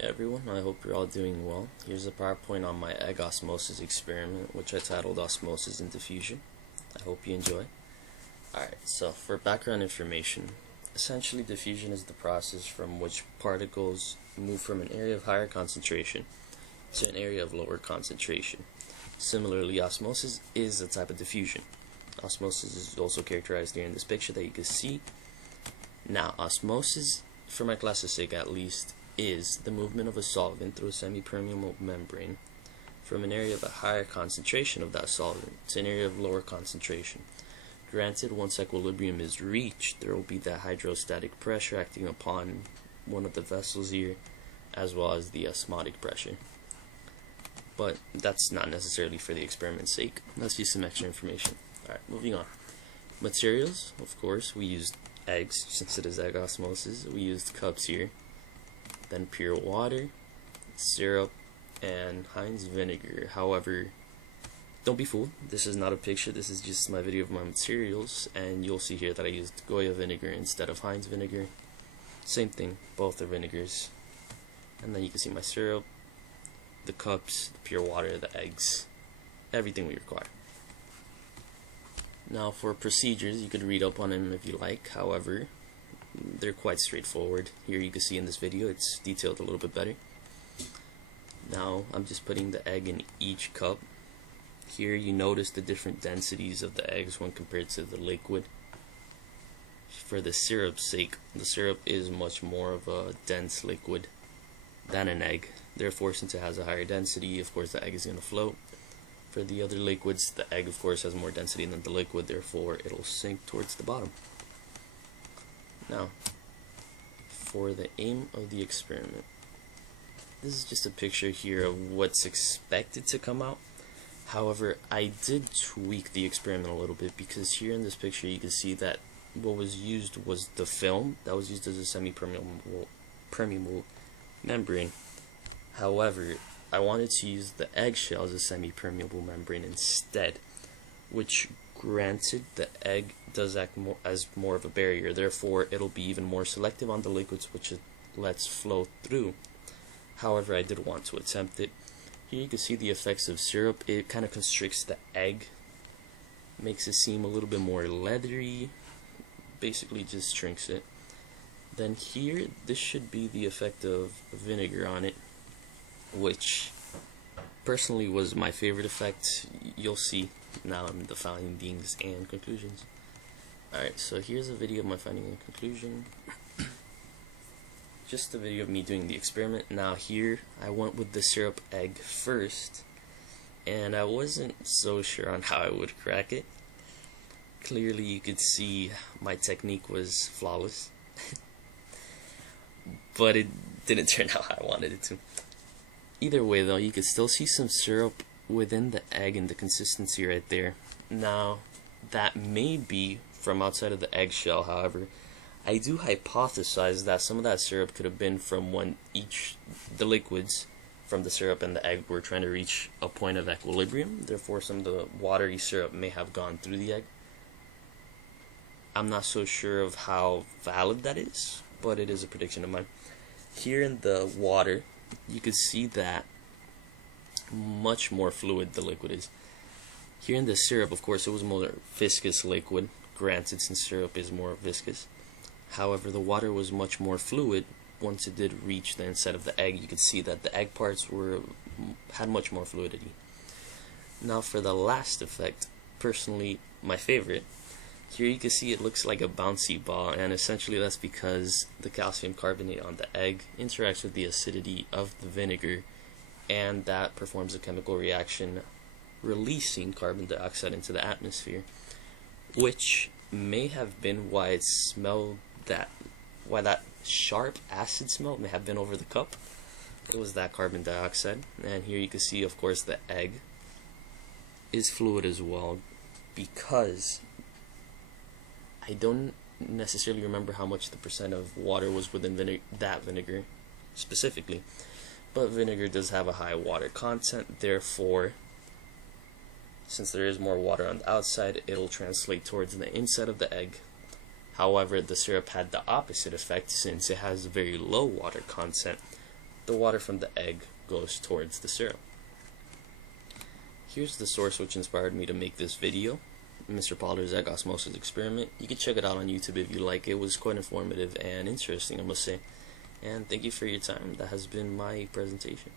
Hey everyone, I hope you're all doing well. Here's a PowerPoint on my egg osmosis experiment, which I titled Osmosis and Diffusion. I hope you enjoy. Alright, so for background information, essentially diffusion is the process from which particles move from an area of higher concentration to an area of lower concentration. Similarly, osmosis is a type of diffusion. Osmosis is also characterized here in this picture that you can see. Now, osmosis, for my class's sake at least, is the movement of a solvent through a semi-permeable membrane from an area of a higher concentration of that solvent to an area of lower concentration. Granted, once equilibrium is reached, there will be that hydrostatic pressure acting upon one of the vessels here, as well as the osmotic pressure. But that's not necessarily for the experiment's sake. That's just some extra information. Alright, moving on. Materials, of course, we used eggs, since it is egg osmosis. We used cups here. Then pure water, syrup, and Heinz vinegar. However, don't be fooled, this is not a picture, this is just my video of my materials, and you'll see here that I used Goya vinegar instead of Heinz vinegar. Same thing, both are vinegars. And then you can see my syrup, the cups, the pure water, the eggs, everything we require. Now for procedures, you could read up on them if you like. However, they're quite straightforward. Here you can see in this video it's detailed a little bit better. Now I'm just putting the egg in each cup. Here you notice the different densities of the eggs when compared to the liquid. For the syrup's sake, the syrup is much more of a dense liquid than an egg. Therefore, since it has a higher density, of course the egg is going to float. For the other liquids, the egg of course has more density than the liquid, therefore it'll sink towards the bottom. Now, for the aim of the experiment, this is just a picture here of what's expected to come out. However, I did tweak the experiment a little bit, because here in this picture you can see that what was used was the film that was used as a semi-permeable membrane. However, I wanted to use the eggshell as a semi-permeable membrane instead, which, granted, the egg does act as more of a barrier, therefore it'll be even more selective on the liquids which it lets flow through. However, I did want to attempt it. Here you can see the effects of syrup. It kind of constricts the egg, makes it seem a little bit more leathery, basically just shrinks it. Then here, this should be the effect of vinegar on it, which personally was my favorite effect. You'll see now in the findings and conclusions. Alright, so here's a video of my finding and conclusion. Just a video of me doing the experiment. Now here, I went with the syrup egg first, and I wasn't so sure on how I would crack it. Clearly you could see my technique was flawless. But it didn't turn out how I wanted it to. Either way though, you could still see some syrup within the egg and the consistency right there. Now, that may be from outside of the eggshell. However, I do hypothesize that some of that syrup could have been from when the liquids from the syrup and the egg were trying to reach a point of equilibrium. Therefore, some of the watery syrup may have gone through the egg. I'm not so sure of how valid that is, but it is a prediction of mine. Here in the water, you can see that much more fluid the liquid is. Here in the syrup, of course, it was more viscous liquid, granted, since syrup is more viscous. However, the water was much more fluid. Once it did reach the inside of the egg, you could see that the egg parts had much more fluidity. Now for the last effect, personally my favorite, here you can see it looks like a bouncy ball, and essentially that's because the calcium carbonate on the egg interacts with the acidity of the vinegar, and that performs a chemical reaction releasing carbon dioxide into the atmosphere, which may have been why it smelled why that sharp acid smell may have been over the cup. It was that carbon dioxide. And here you can see, of course, the egg is fluid as well, because I don't necessarily remember how much the percent of water was within that vinegar specifically, but vinegar does have a high water content. Therefore, since there is more water on the outside, it'll translate towards the inside of the egg. However, the syrup had the opposite effect, since it has very low water content. the water from the egg goes towards the syrup. Here's the source which inspired me to make this video, Mr. Pollard's Egg Osmosis Experiment. You can check it out on YouTube if you like. It was quite informative and interesting, I must say. And thank you for your time. That has been my presentation.